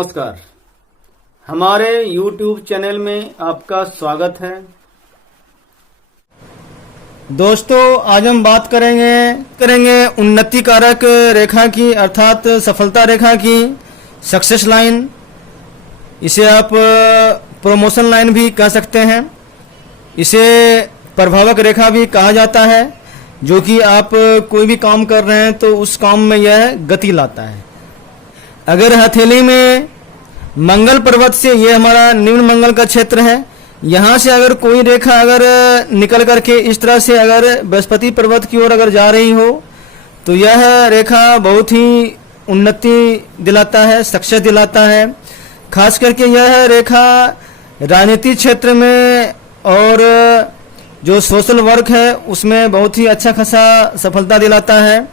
नमस्कार। हमारे YouTube channel में आपका स्वागत है। दोस्तों, आज हम बात करेंगे उन्नति कारक रेखा की, अर्थात सफलता रेखा की, सक्सेस लाइन। इसे आप प्रमोशन लाइन भी कह सकते हैं। इसे प्रभावक रेखा भी कहा जाता है, जो कि आप कोई भी काम कर रहे हैं तो उस काम में यह गति लाता है। अगर हथेली में मंगल पर्वत से, ये हमारा निम्न मंगल का क्षेत्र है, यहाँ से अगर कोई रेखा अगर निकल करके इस तरह से अगर बृहस्पति पर्वत की ओर अगर जा रही हो तो यह रेखा बहुत ही उन्नति दिलाता है, सक्सेस दिलाता है। खास करके यह रेखा राजनीतिक क्षेत्र में और जो सोशल वर्क है उसमें बहुत ही अच्छा खासा सफलता दिलाता है।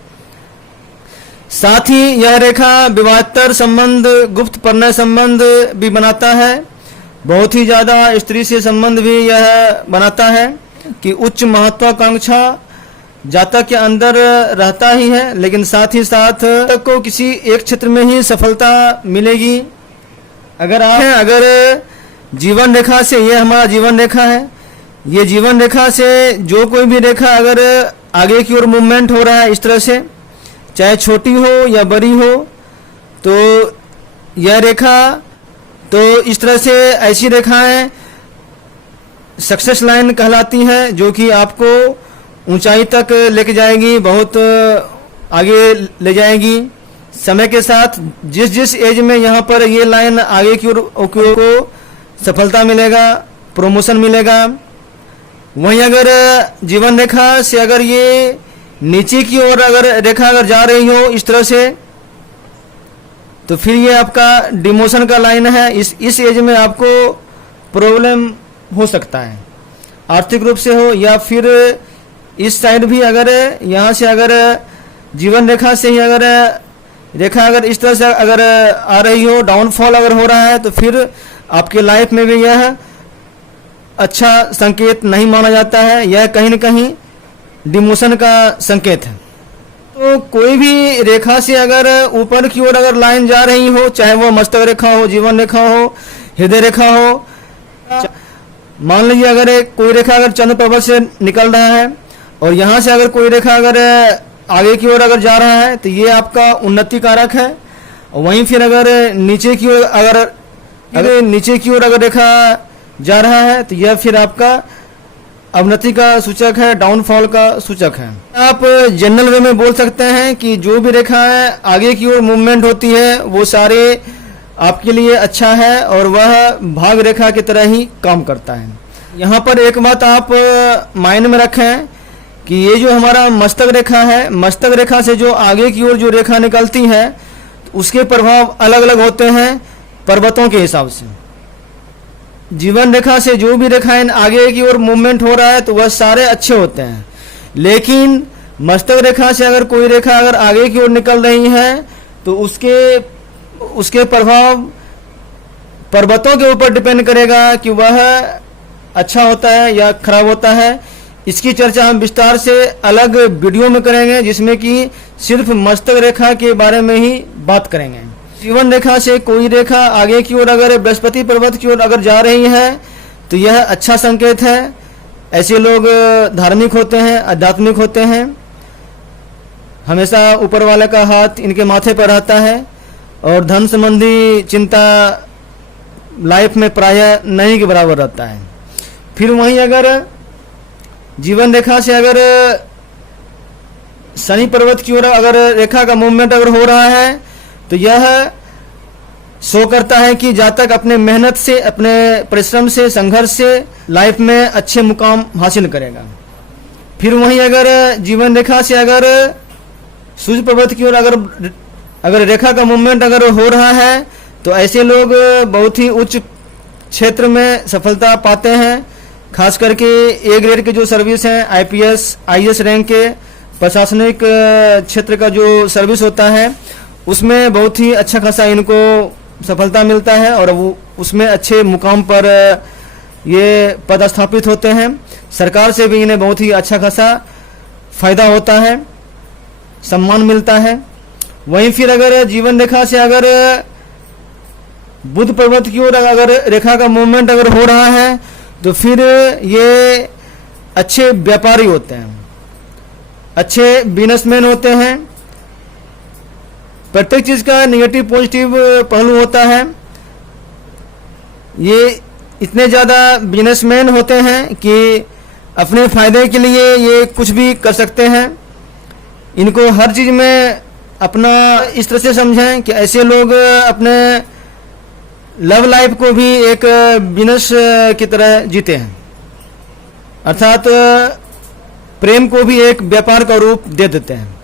साथ ही यह रेखा विवाहेतर संबंध, गुप्त प्रणय संबंध भी बनाता है। बहुत ही ज़्यादा स्त्री से संबंध भी यह बनाता है कि उच्च महत्वाकांक्षा जातक के अंदर रहता ही है, लेकिन साथ ही साथ को किसी एक क्षेत्र में ही सफलता मिलेगी। अगर जीवन रेखा से, ये हमारा जीवन रेखा है, ये जीवन रेखा से जो कोई भी रेखा अगर आगे की ओर मूवमेंट हो रहा है इस तरह से, चाहे छोटी हो या बड़ी हो, तो यह रेखा, तो इस तरह से ऐसी रेखाएं सक्सेस लाइन कहलाती हैं, जो कि आपको ऊंचाई तक लेके जाएगी, बहुत आगे ले जाएगी। समय के साथ जिस एज में यहाँ पर ये लाइन आगे की ओर को सफलता मिलेगा, प्रमोशन मिलेगा। वहीं अगर जीवन रेखा से अगर ये नीचे की ओर अगर रेखा अगर जा रही हो इस तरह से, तो फिर ये आपका डिमोशन का लाइन है। इस एज में आपको प्रॉब्लम हो सकता है, आर्थिक रूप से हो, या फिर इस साइड भी अगर यहाँ से अगर जीवन रेखा से ही अगर रेखा अगर इस तरह से अगर आ रही हो, डाउनफॉल अगर हो रहा है, तो फिर आपके लाइफ में भी यह अच्छा संकेत नहीं माना जाता है। यह कहीं न कहीं डिमोशन का संकेत है। तो कोई भी रेखा से अगर ऊपर की ओर अगर लाइन जा रही हो, चाहे वो मस्तक रेखा हो, जीवन रेखा हो, हृदय रेखा हो, मान लीजिए अगर कोई रेखा अगर चंद्र पर्वत से निकल रहा है और यहाँ से अगर कोई रेखा अगर आगे की ओर अगर जा रहा है, तो ये आपका उन्नति कारक है। वहीं फिर अगर नीचे की ओर अगर रेखा जा रहा है, तो यह फिर आपका अवनति का सूचक है, डाउनफॉल का सूचक है। आप जनरल वे में बोल सकते हैं कि जो भी रेखा है आगे की ओर मूवमेंट होती है वो सारे आपके लिए अच्छा है और वह भाग रेखा की तरह ही काम करता है। यहाँ पर एक बात आप माइंड में रखें कि ये जो हमारा मस्तक रेखा है, मस्तक रेखा से जो आगे की ओर जो रेखा निकलती है, उसके प्रभाव अलग अलग होते हैं पर्वतों के हिसाब से। जीवन रेखा से जो भी रेखाएं आगे की ओर मूवमेंट हो रहा है तो वह सारे अच्छे होते हैं, लेकिन मस्तक रेखा से अगर कोई रेखा अगर आगे की ओर निकल रही है तो उसके प्रभाव पर्वतों के ऊपर डिपेंड करेगा कि वह अच्छा होता है या खराब होता है। इसकी चर्चा हम विस्तार से अलग वीडियो में करेंगे, जिसमें कि सिर्फ मस्तक रेखा के बारे में ही बात करेंगे। जीवन रेखा से कोई रेखा आगे की ओर अगर बृहस्पति पर्वत की ओर अगर जा रही है तो यह अच्छा संकेत है। ऐसे लोग धार्मिक होते हैं, आध्यात्मिक होते हैं, हमेशा ऊपर वाले का हाथ इनके माथे पर रहता है और धन संबंधी चिंता लाइफ में प्रायः नहीं के बराबर रहता है। फिर वहीं अगर जीवन रेखा से अगर शनि पर्वत की ओर अगर रेखा का मूवमेंट अगर हो रहा है, तो यह शो करता है कि जातक अपने मेहनत से, अपने परिश्रम से, संघर्ष से लाइफ में अच्छे मुकाम हासिल करेगा। फिर वहीं अगर जीवन रेखा से अगर सूर्य पर्वत की ओर अगर रेखा का मूवमेंट अगर हो रहा है, तो ऐसे लोग बहुत ही उच्च क्षेत्र में सफलता पाते हैं। खास करके ए ग्रेड के जो सर्विस हैं, आईपीएस, आईएएस रैंक के प्रशासनिक क्षेत्र का जो सर्विस होता है, उसमें बहुत ही अच्छा खासा इनको सफलता मिलता है और वो उसमें अच्छे मुकाम पर ये पदस्थापित होते हैं। सरकार से भी इन्हें बहुत ही अच्छा खासा फायदा होता है, सम्मान मिलता है। वहीं फिर अगर जीवन रेखा से अगर बुध पर्वत की ओर अगर रेखा का मूवमेंट अगर हो रहा है तो फिर ये अच्छे व्यापारी होते हैं, अच्छे बिजनेसमैन होते हैं। प्रत्येक चीज का नेगेटिव पॉजिटिव पहलू होता है। ये इतने ज्यादा बिजनेसमैन होते हैं कि अपने फायदे के लिए ये कुछ भी कर सकते हैं। इनको हर चीज में अपना इस तरह से समझें कि ऐसे लोग अपने लव लाइफ को भी एक बिजनेस की तरह जीते हैं, अर्थात प्रेम को भी एक व्यापार का रूप दे देते हैं।